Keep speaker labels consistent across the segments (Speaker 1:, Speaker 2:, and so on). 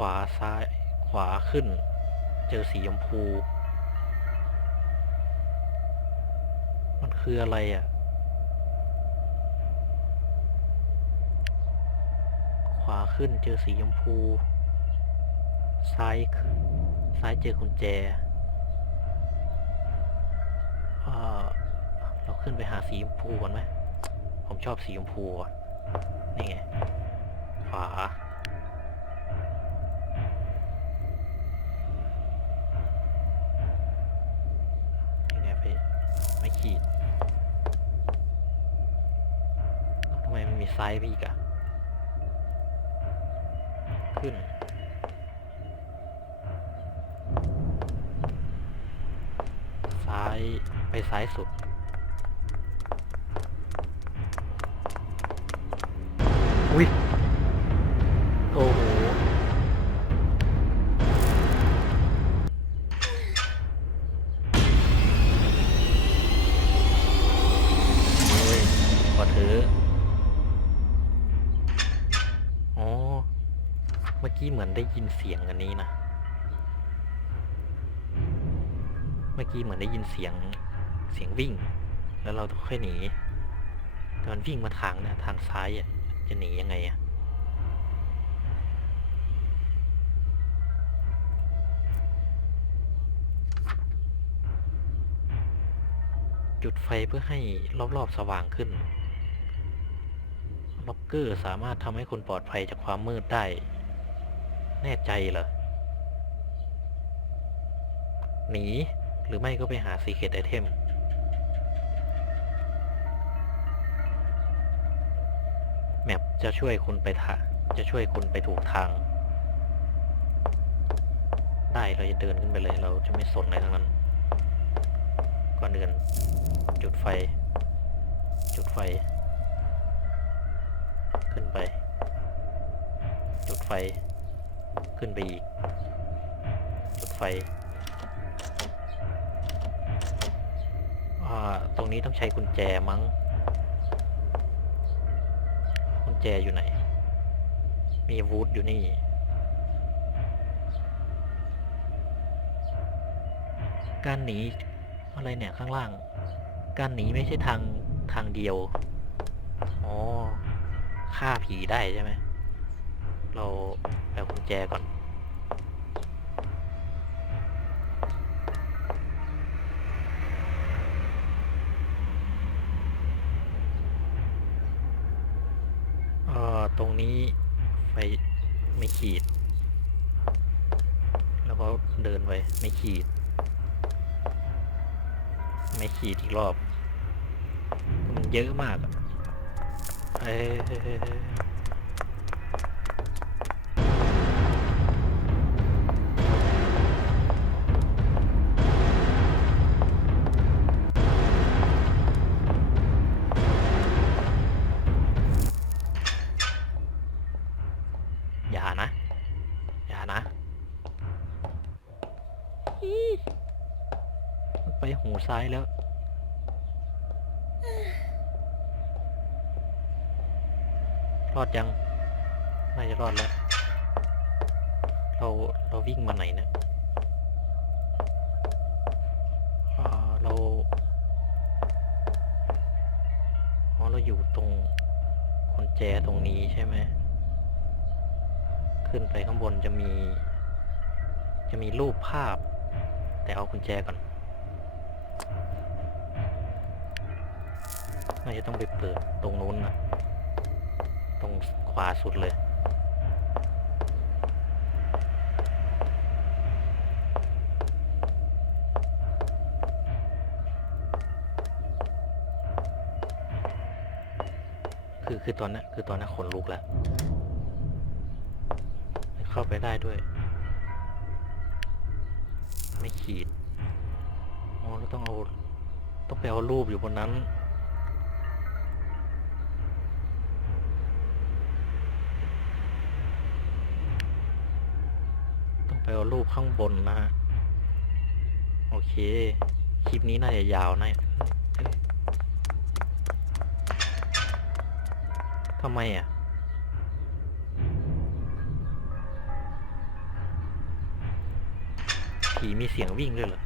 Speaker 1: ขวาซ้ายขวาขึ้น เจอสีชมพู มันคืออะไรอะ ขวาขึ้นเจอสีชมพู ซ้ายขึ้นซ้ายเจอกุญแจเอ่อเราขึ้นไปหาสีชมพูก่อนไหม ผมชอบสีชมพูนี่ไง ขวาายไปอีกอะขึ้น ซ้ายไปซ้ายสุด อุ้ย สียงอันนี้นะ เมื่อกี้เหมือนได้ยินเสียงเสียงวิ่ง แล้วเราต้องค่อยหนีแต่มันวิ่งมาทางเนี่ยทางซ้ายอะจะหนียังไงอะจุดไฟเพื่อให้รอบๆสว่างขึ้น ล็อกเกอร์สามารถทำให้คุณปลอดภัยจากความมืดได้ แน่ใจเหรอ หนี หรือไม่ก็ไปหาซีเค t ไอเทม แมปจะช่วยคุณไปทาจะช่วยคุณไปถูกทาง ได้เราจะเดินขึ้นไปเลย เราจะไม่สนอะไรทั้งนั้น ก่อนอื่นจุดไฟ จุดไฟ ขึ้นไป จุดไฟ ขึ้นไปอีกจุดไฟอ่าตรงนี้ต้องใช้กุญแจมั้ง กุญแจอยู่ไหน มีวูดอยู่นี่ การหนีอะไรเนี่ยข้างล่าง การหนีไม่ใช่ทางทางเดียว อ๋อ ฆ่าผีได้ใช่ไหม เรา เอากุญแจก่อน เอ่อ ตรงนี้ไฟไม่ขีด แล้วก็เดินไปไม่ขีด ไม่ขีดอีกรอบ มันเยอะมากอะเอ้ หูซ้ายแล้ว รอดยัง น่าจะรอดแล้ว เราเราวิ่งมาไหนเนี่ยอ่าเราอ๋อเราอยู่ตรงกุญแจตรงนี้ใช่ไหม ขึ้นไปข้างบนจะมี จะมีรูปภาพ แต่เอากุญแจก่อน น่าจะต้องไปเปิดตรงนู้นนะตรงขวาสุดเลย คือคือตอนนี้คือตอนนี้ขนลุกแล้ว เข้าไปได้ด้วย ไม่ขีด อ๋อเราต้องเอา ต้องไปเอารูปอยู่บนนั้น ต้องไปเอา รูปข้างบนนะฮะ โอเค คลิปนี้น่าจะยาวนะทำไมอะ ผีมีเสียงวิ่งด้วยเหรอ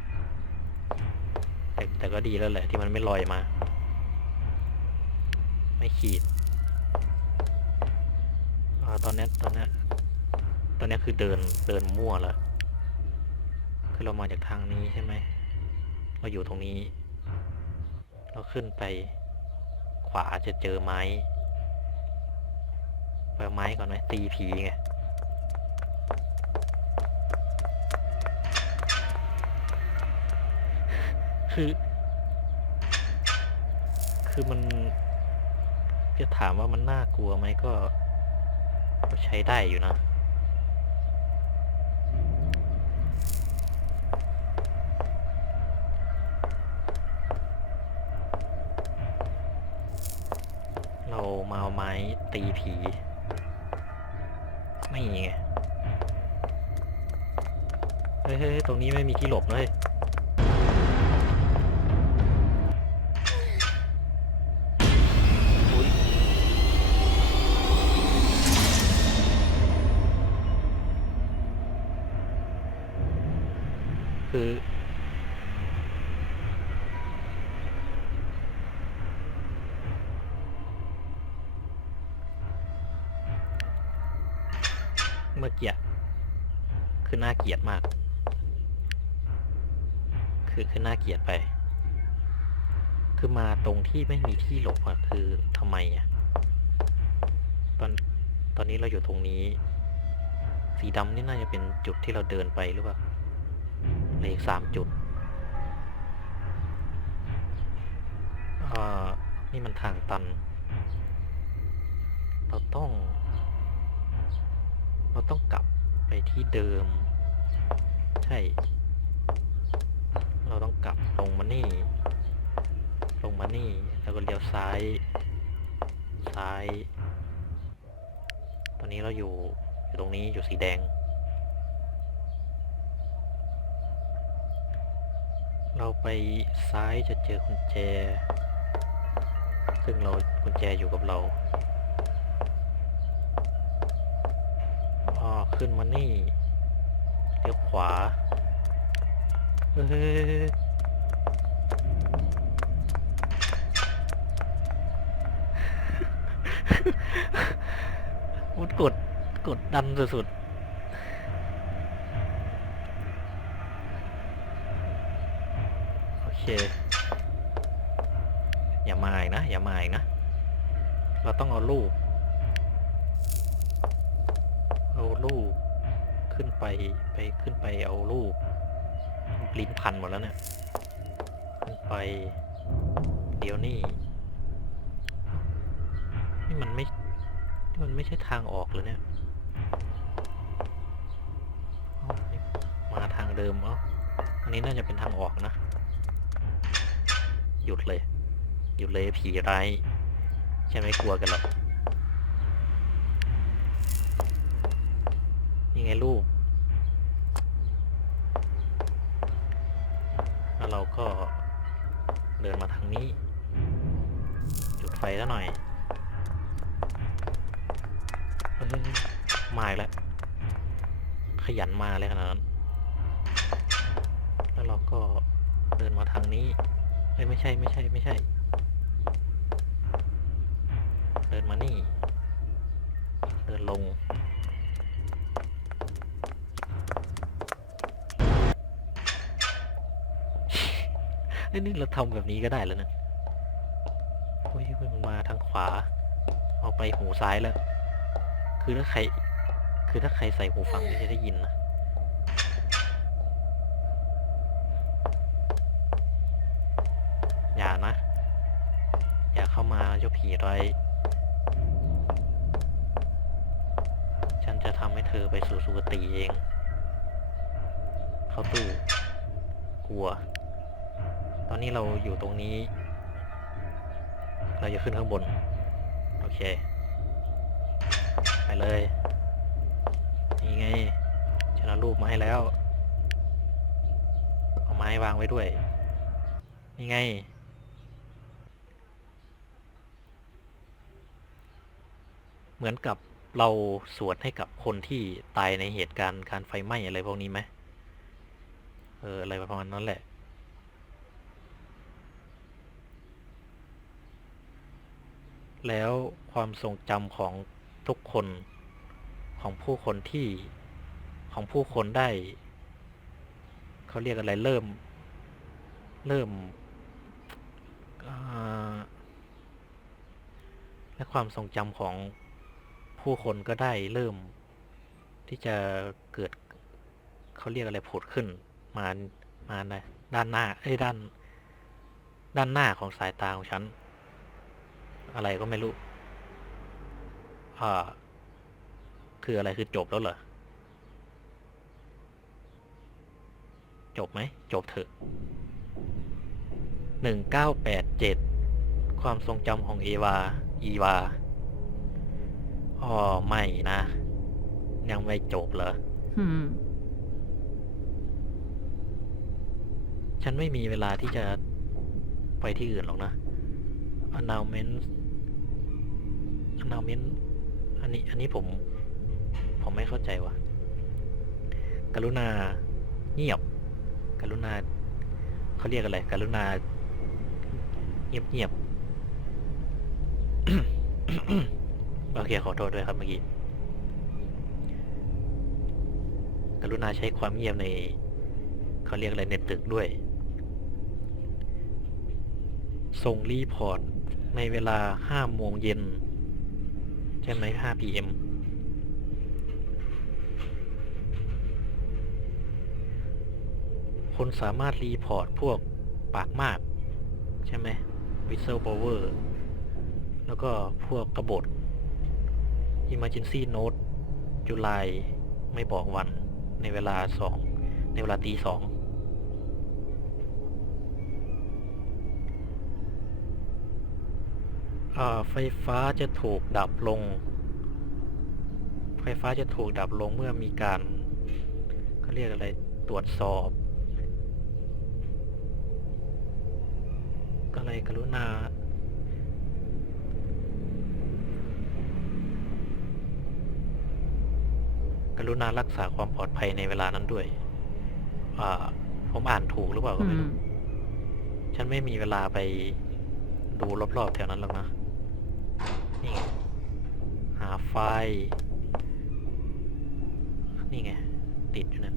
Speaker 1: แต่แต่ก็ดีแล้วแหละที่มันไม่ลอยมา ไม่ขีดอาตอนนี้ตอนนี้ตอนนี้คือเดินเดินมั่วแล้ว คือเรามาจากทางนี้ใช่ไหม เราอยู่ตรงนี้ เราขึ้นไป ขวาจะเจอไม้ไปเอาไม้ก่อนไหมตีผีไงคือ คือมัน จะถามว่ามันน่ากลัวไหมก็ ก็ใช้ได้อยู่นะ เรามาเอาไม้ ตีผี ไม่ไงเฮ้ยตรงนี้ไม่มีที่หลบเลยอุ๊ยคือ เมื่อกี้อะคือน่าเกลียดมาก คือคือน่าเกียดไป คือมาตรงที่ไม่มีที่หลบอะคือทำไมอะตอนตอนนี้เราอยู่ตรงนี้ สีดำนี่น่าจะเป็นจุดที่เราเดินไปหรือเปล่าเหลขสามจุดอ่านี่มันทางตัน เราต้อง เราต้องกลับไปที่เดิม ใช่ เราต้องกลับลงมานี่ ลงมานี่ แล้วก็เลี้ยวซ้าย ซ้าย ตอนนี้เราอยู่อยู่ตรงนี้อยู่สีแดง เราไปซ้ายจะเจอกุญแจ ซึ่งเรากุญแจอยู่กับเราอ๋อขึ้นมานี่เลี้ยวขวา เฮ้ยมันกดกดดันสุดๆ โอเค อย่ามาอีกนะ อย่ามาอีกนะ เราต้องเอาลูก เอาลูก ขึ้นไปไปขึ้นไปเอาลูก ลิ้นพันหมดแล้วเนี่ยขึ้นไป เดี๋ยวนี่ นี่มันไม่ นี่มันไม่ใช่ทางออกเลยเนี่ย มาทางเดิมเอ้า อันนี้น่าจะเป็นทางออกนะ หยุดเลย หยุดเลยผีร้ายใช่ไหมกลัวกันหรอก นี่ไงลูก ไฟแล้วหน่อยมาอีกแล้ว ขยันมาเลยขนาดนั้น แล้วเราก็เดินมาทางนี้เอ้ยไม่ใช่ไม่ใช่ไม่ใช่ เดินมานี่ เดินลงเอ้ยนี่เราทำแบบนี้ก็ได้แล้วนะ ขวาเอาไปหูซ้ายแล้ว คือถ้าใคร คือถ้าใครใส่หูฟังจะได้ยินนะอย่านะ อย่าเข้ามาเจ้าผีร้ายฉันจะทำให้เธอไปสู่สุคติเอง เข้าตู้กลัว ตอนนี้เราอยู่ตรงนี้ เราจะขึ้นข้างบน โอเค ไปเลย นี่ไงฉันเอารูปมาให้แล้ว เอาไม้วางไว้ด้วย นี่ไง เหมือนกับเราสวดให้กับคนที่ตายในเหตุการณ์การไฟไหม้อะไรพวกนี้ไหมเอออะไรประมาณนั้นแหละ แล้วความทรงจำของทุกคนของผู้คนที่ของผู้คนได้ เขาเรียกอะไรเริ่ม เริ่มและความทรงจำของผู้คนก็ได้เริ่ม ที่จะเกิดเขาเรียกอะไรผุดขึ้น มามาในด้านหน้าเอ้ด้าน ด้านหน้าของสายตาของฉัน อะไรก็ไม่รู้ อ่า คืออะไรคือจบแล้วเหรอ จบไหม จบเถอะหนึ่งเก้าแปดเจ็ดความทรงจำของเอวา อีวา อ๋อ ไม่นะ ยังไม่จบเหรอ
Speaker 2: อืม
Speaker 1: ฉันไม่มีเวลาที่จะไปที่อื่นหรอกนะ announcement announcement อันนี้ อันนี้ผม ผมไม่เข้าใจว่ะ กรุณาเงียบ กรุณาเขาเรียกอะไร กรุณา เงียบเงียบโอเคขอโทษด้วยครับเมื่อกี้ กรุณาใช้ความเงียบในเขาเรียกอะไรในตึกด้วย ส่งรีพอร์ตในเวลาห้าโมงเย็น ใช่ไหมห้า PM คนสามารถรีพอร์ตพวกปากมาก ใช่ไหม whistleblower แล้วก็พวกกระบฏ emergency note จุลายไม่บอกวันในเวลาสองในเวลาตีสอง อ่า ไฟฟ้าจะถูกดับลง ไฟฟ้าจะถูกดับลงเมื่อมีการเขาเรียกอะไรตรวจสอบก็เลยกรุณา กรุณารักษาความปลอดภัยในเวลานั้นด้วย อ่า ผมอ่านถูกหรือเปล่าก็
Speaker 2: อื
Speaker 1: ไม่
Speaker 2: ม
Speaker 1: รู้ ฉันไม่มีเวลาไปดูรอบๆแถวนั้นหรอกนะ นี่ไง หาไฟ นี่ไง ติดอยู่นั่น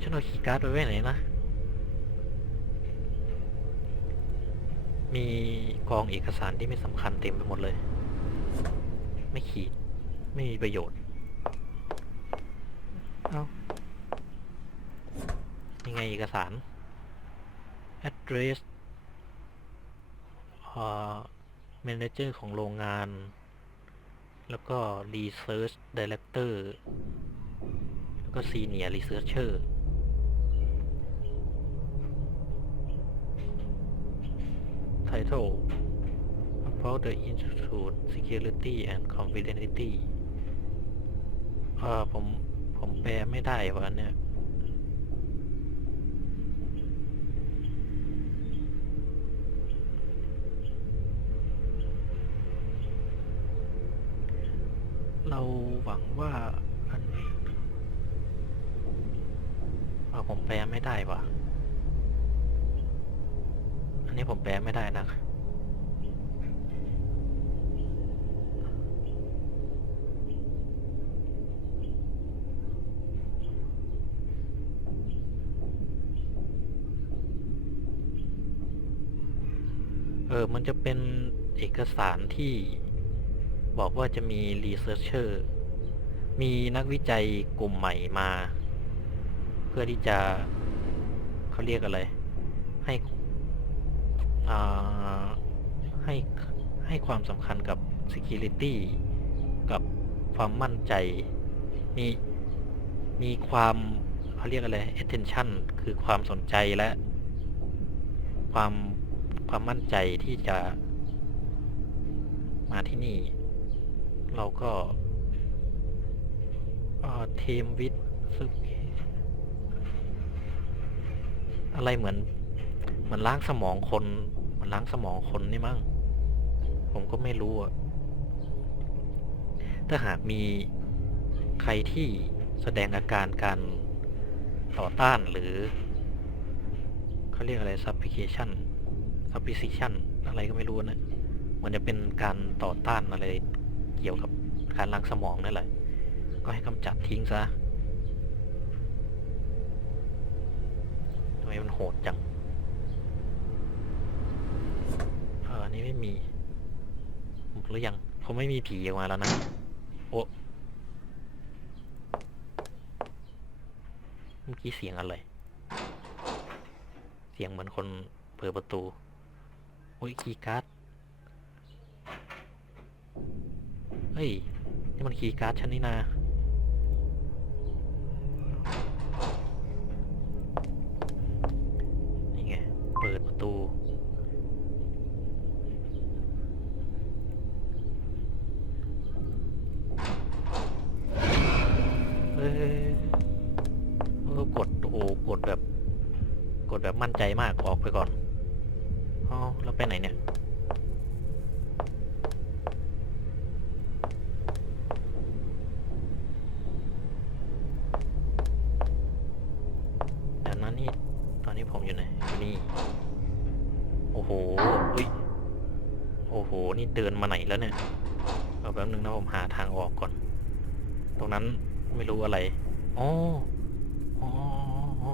Speaker 1: ฉันเอาคีย์การ์ดไปไว้ไหนนะ มีกองเอกสารที่ไม่สำคัญเต็มไปหมดเลย ไม่ขีด ไม่มีประโยชน์ เอายังไงเอกสาร address อ่า manager ของโรงงาน แล้วก็ research director แล้วก็ senior researcher title about the institute security and confidentiality อ่าผม ผมแปลไม่ได้วะอันเนี่ย เราหวังว่าอันเอาผมแปลไม่ได้ว่ะ อันนี้ผมแปลไม่ได้นะ เออ มันจะเป็นเอกสารที่ บอกว่าจะมีรีเสิร์ชเชอร์มีนักวิจัยกลุ่มใหม่มา เพื่อที่จะเขาเรียกอะไร ให้ให้ให้ความสำคัญกับ Security กับความมั่นใจ มีมีความเขาเรียกอะไร attention คือความสนใจและความความมั่นใจที่จะมาที่นี่ เราก็เทมวิทซึอะไรเหมือนเหมือนล้างสมองคนเหมือนล้างสมองคนนี่มั้งผมก็ไม่รู้อะถ้าหากมีใครที่แสดงอาการการต่อต้านหรือเขาเรียกอะไร supplication supposition อะไรก็ไม่รู้นะมันจะเป็นการต่อต้านอะไร เกี่ยวกับการล้างสมองนั่นแหละ ก็ให้กำจัดทิ้งซะทำไมมันโหดจัง เอออันนี้ไม่มีหมดหรือยังเขาไม่มีผีออกมาแล้วนะ โอ้เมื่อกี้เสียงอะไร เสียงเหมือนคนเปิดประตู โอ้ยคีย์การ์ด เฮ้ย นี่มันคีย์การ์ดฉันนี่นา นี่ไง เปิดประตู เอ้ยเออกด โอ้โหกดแบบ กดแบบมั่นใจมาก ออกไปก่อนอ๋อแล้วไปไหนเนี่ย เดี๋ยวนั้นนี่ ตอนนี้ผมอยู่ไหนอยู่นี่ โอ้โหอุ้ย โอ้โห นี่เดินมาไหนแล้วเนี่ยเอา แป๊บนึงนะผมหาทางออกก่อน ตรงนั้นไม่รู้อะไรอ๋ออ๋ออ๋อ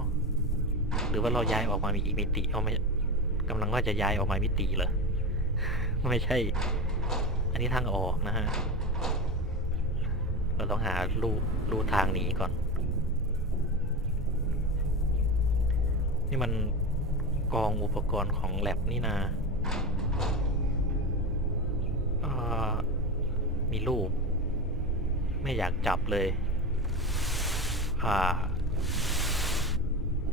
Speaker 1: หรือว่าเราย้ายออกมามีอีกมิติเอาไม่กำลังว่าจะย้ายออกมามิติเหรอไม่ใช่ อันนี้ทางออกนะฮะ เราต้องหาลู่ลู่ทางหนีก่อน นี่มันกองอุปกรณ์ของแลบนี่นาอ่อ มีรูป ไม่อยากจับเลย อ่า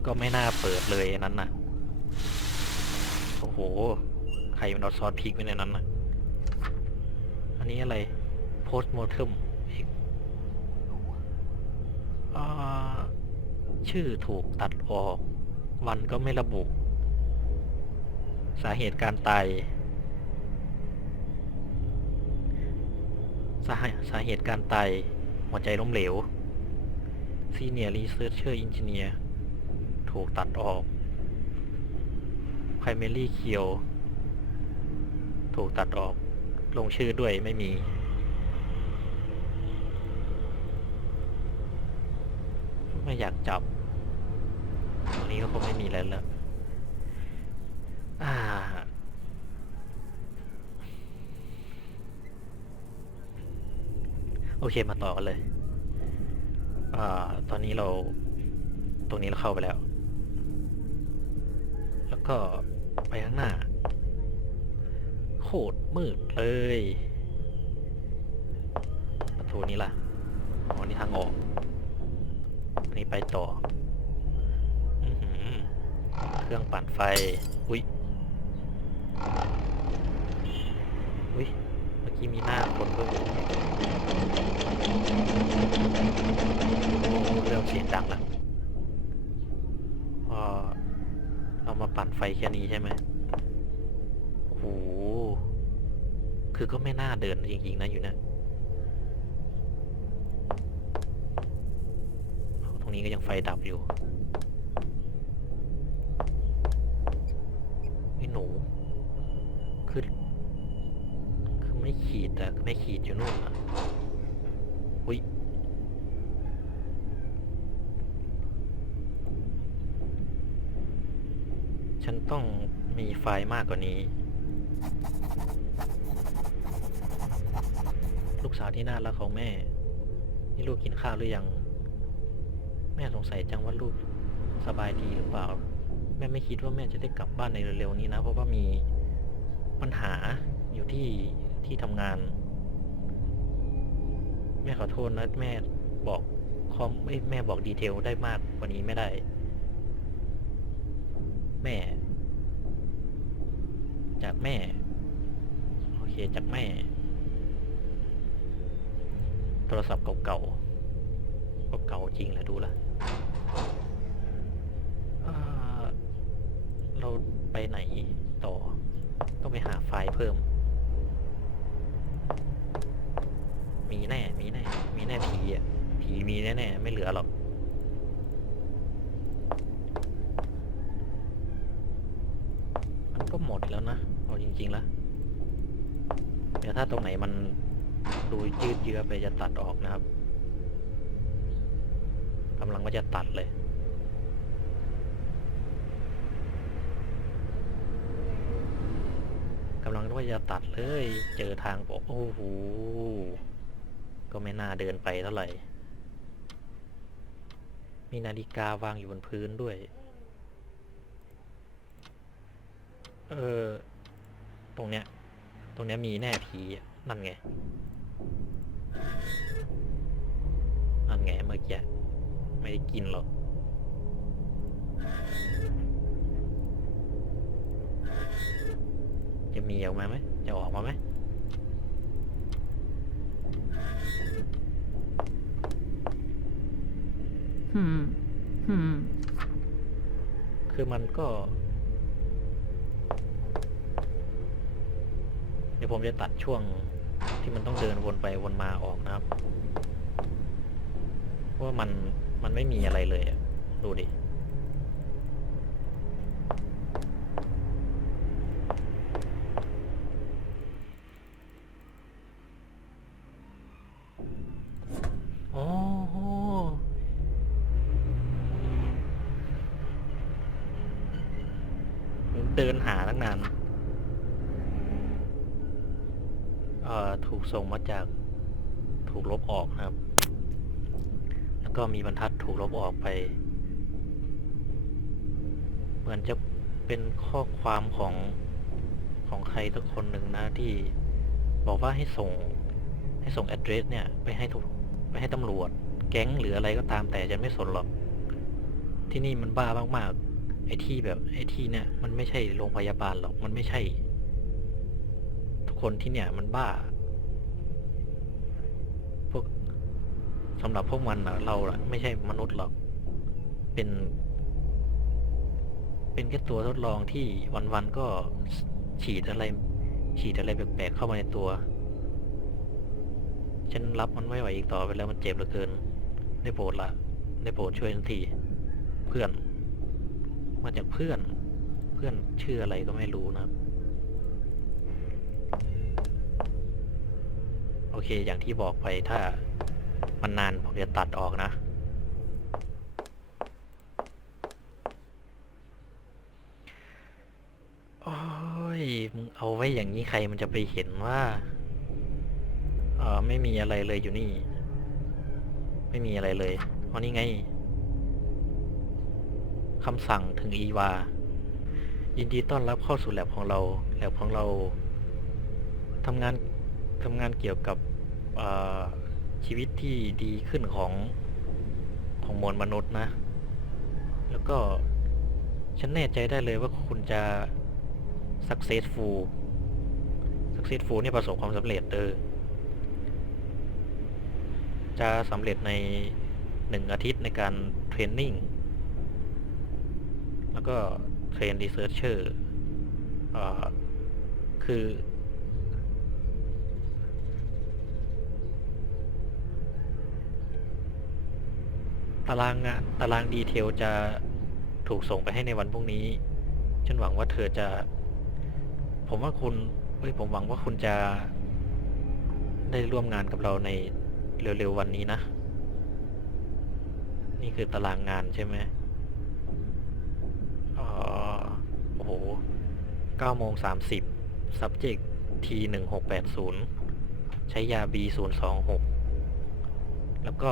Speaker 1: ก็ไม่น่าเปิดเลยนั้นน่ะ โอ้โห ใครมันเอาซอสพริกไว้ในนั้นน่ะ อันนี้อะไร post mortem อ่าชื่อถูกตัดออก วันก็ไม่ระบุ สาเหตุการตาย สาเหสาเหตุการตายหัวใจล้มเหลว Senior Researcher Engineer ถูกตัดออก Primary Kill ถูกตัดออก ลงชื่อด้วยไม่มี ไม่อยากจับ ตรงนี้ก็คงไม่มีแล้วแล้วอ่า โอเคมาต่อกันเลยอ่าตอนนี้เรา ตรงนี้เราเข้าไปแล้ว แล้วก็ไปข้างหน้า โคตรมืดเลย ประตูนี้ล่ะอ๋อนี่ทางออกอันนี้ไปต่อออเครื่องปั่นไฟ อุ้ย อุ้ย เมื่อกี้มีหน้าคนด้วย เริ่มเสียงดังแล้วเรามาปั่นไฟแค่นี้ใช่ไหมโอ้โห คือก็ไม่น่าเดินจริงๆนะอยู่เนะ ตรงนี้ก็ยังไฟดับอยู่ไอ้หนู คือ คือไม่ขีดอะไม่ขีดอยู่นู่นอะ อุ้ยฉันต้องมีไฟมากกว่านี้ ลูกสาวที่น่ารักของแม่ นี่ลูกกินข้าวหรือยัง แม่สงสัยจังว่าลูกสบายดีหรือเปล่า แม่ไม่คิดว่าแม่จะได้กลับบ้านในเร็วๆนี้นะ เพราะว่ามีปัญหาอยู่ที่ที่ทำงาน แม่ขอโทษนะแม่บอกคอมเอ้ยแม่บอกดีเทลได้มากกว่านี้ไม่ได้ แม่ จากแม่ โอเคจากแม่ โทรศัพท์เก่าๆก็เก่าจริงแหละดูละ แน่ๆไม่เหลือหรอก มันก็หมดแล้วนะเอาจริงๆแล้วเดี๋ยถ้าตรงไหนมันดูยืดเยื้อไปจะตัดออกนะครับกำลังว่าจะตัดเลยกำลังว่าจะตัดเลย เจอทางโอ้โหก็ไม่น่าเดินไปเท่าไหร่ มีนาฬิกาวางอยู่บนพื้นด้วย เออ ตรงเนี้ย ตรงเนี้ยมีแน่ผีนั่นไง นั่นไงเมื่อกี้ ไม่ได้กินหรอก จะมีออกมาไหม จะออกมาไหม
Speaker 2: หืมหืม
Speaker 1: คือมันก็ เดี๋ยวผมจะตัดช่วงที่มันต้องเดินวนไปวนมาออกนะครับ เพราะว่ามันมันไม่มีอะไรเลยอะดูดิ โอ้โห เดินหาตั้งนาน เอ่อ ถูกส่งมาจากถูกลบออกนะครับ แล้วก็มีบรรทัดถูกลบออกไป เหมือนจะเป็นข้อความของของใครสักคนหนึ่งนะที่บอกว่าให้ส่งให้ส่ง address เนี่ยไปให้ถูกไปให้ตำรวจ แก๊งหรืออะไรก็ตามแต่ฉันไม่สนหรอก ที่นี่มันบ้ามากๆ ไอ้ที่แบบไอ้ที่เนี่ยมันไม่ใช่โรงพยาบาลหรอกมันไม่ใช่ คนที่เนี่ยมันบ้า พวกสำหรับพวกมันอะเราอะไม่ใช่มนุษย์หรอก เป็น เป็นแค่ตัวทดลองที่วันๆก็ฉีดอะไร ฉีดอะไรแปลกๆเข้ามาในตัว ฉันรับมันไม่ไหวอีกต่อไปแล้วมันเจ็บเหลือเกิน ได้โปรดละได้โปรดช่วยทันที เพื่อน มาจากเพื่อน เพื่อนชื่ออะไรก็ไม่รู้นะครับ โอเค อย่างที่บอกไปถ้ามันนานผมจะตัดออกนะ โอ้ย มึงเอาไว้อย่างนี้ใครมันจะไปเห็นว่า เออไม่มีอะไรเลยอยู่นี่ ไม่มีอะไรเลยอ๋อนี่ไงคำสั่งถึงอีวา ยินดีต้อนรับเข้าสู่แลบของเรา แลบของเราทำงาน ทำงานเกี่ยวกับชีวิตที่ดีขึ้นของของมวลมนุษย์นะ แล้วก็ฉันแน่ใจได้เลยว่าคุณจะ successful successful เนี่ยประสบความสำเร็จเออจะสำเร็จในหนึ่งอาทิตย์ในการเทรนนิ่ง แล้วก็เทรนรีเสิร์ชเชอร์คือ ตารางงานตารางดีเทลจะถูกส่งไปให้ในวันพรุ่งนี้ ฉันหวังว่าเธอจะ ผมว่าคุณเฮ้ยผมหวังว่าคุณจะได้ร่วมงานกับเราในเร็วๆวันนี้นะ นี่คือตารางงานใช่ไหมอ๋อโอ้โห9โมง30 subject T 1 6 8 0ใช้ยา B 0 2 6แล้วก็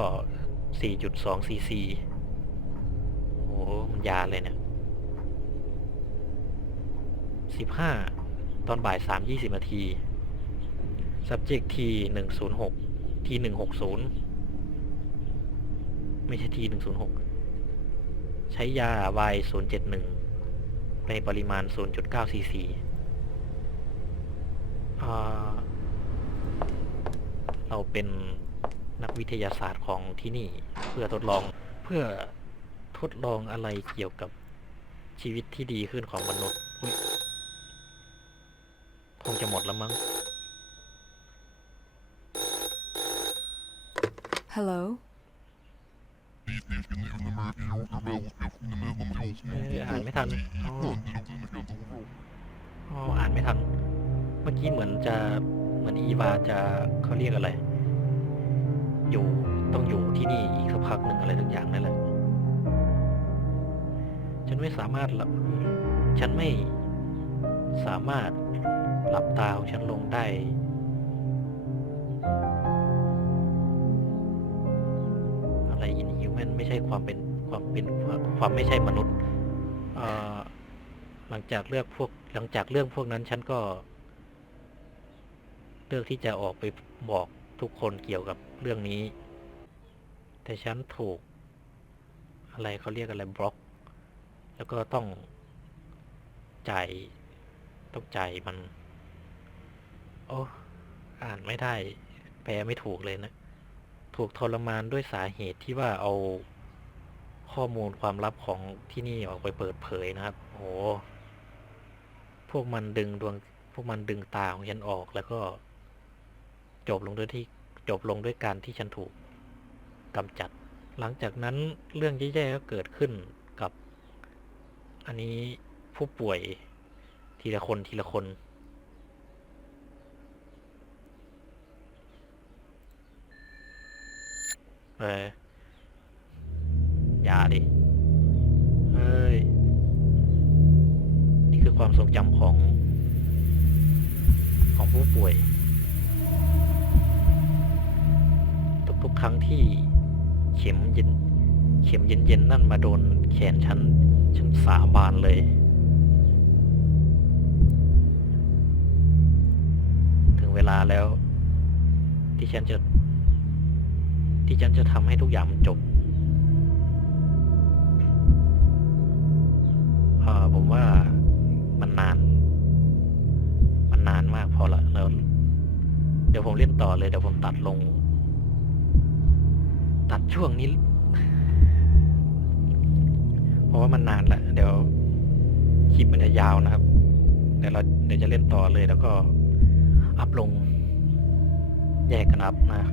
Speaker 1: 4.2 cc โอ้มันยาเลยเนะี่ย15 ตอนบ่าย 3 20นาที subject T 106 T 160 ไม่ใช่ T 106 ใช้ยา Y 071 ในปริมาณ 0.9 cc อ่าเราเป็น นักวิทยาศาสตร์ของที่นี่ เพื่อทดลองเพื่อทดลองอะไรเกี่ยวกับชีวิตที่ดีขึ้นของมนุษย์อุ๊ยคงจะหมดแล้วมั้ง
Speaker 2: Hello
Speaker 1: เอออ่านไม่ทันอ๋ออ๋ออ่านไม่ทันมื่อกี้เหมือนจะเหมือนอีวาจะเขาเรียกอะไร อยู่ต้องอยู่ที่นี่อีกสักพักหนึ่งอะไรทุกอย่างนั่นแหละ ฉันไม่สามารถหลับ ฉันไม่สามารถหลับตาของฉันลงได้ อะไรอินฮิวแมนไม่ใช่ความเป็นความเป็นความความไม่ใช่มนุษย์หลังจากเลือกพวกหลังจากเรื่องพวกนั้นฉันก็ เลือกที่จะออกไปบอก ทุกคนเกี่ยวกับเรื่องนี้ แต่ฉันถูก อะไรเขาเรียกอะไรบล็อก แล้วก็ต้องจ่ายต้องจ่ายมัน โอ้อ่านไม่ได้ แปลไม่ถูกเลยนะ ถูกทรมานด้วยสาเหตุที่ว่าเอาข้อมูลความลับของที่นี่ออกไปเปิดเผยนะครับ โอ้พวกมันดึงดวง พวกมันดึงตาของฉันออกแล้วก็ จบลงด้วยที่จบลงด้วยการที่ฉันถูกกำจัด หลังจากนั้นเรื่องแย่ๆก็เกิดขึ้นกับ อันนี้ผู้ป่วยทีละคนทีละคนเอออย่าดิเฮ้ย นี่คือความทรงจำของ ของผู้ป่วย ทุกๆ ครั้งที่เข็มเย็น เข็มเย็นๆนั่นมาโดนแขนฉัน ฉันสาบานเลย ถึงเวลาแล้ว ที่ฉันจะ ที่ฉันจะทำให้ทุกอย่างมันจบเออผมว่ามันนาน มันนานมากพอละแล้ว เดี๋ยวผมเล่นต่อเลย เดี๋ยวผมตัดลง ช่วงนี้เพราะว่ามันนานแล้วเดี๋ยวคลิปมันจะยาวนะครับ เดี๋ยวเราเดี๋ยวจะเล่นต่อเลยแล้วก็อัพลง แยกกันอัพนะ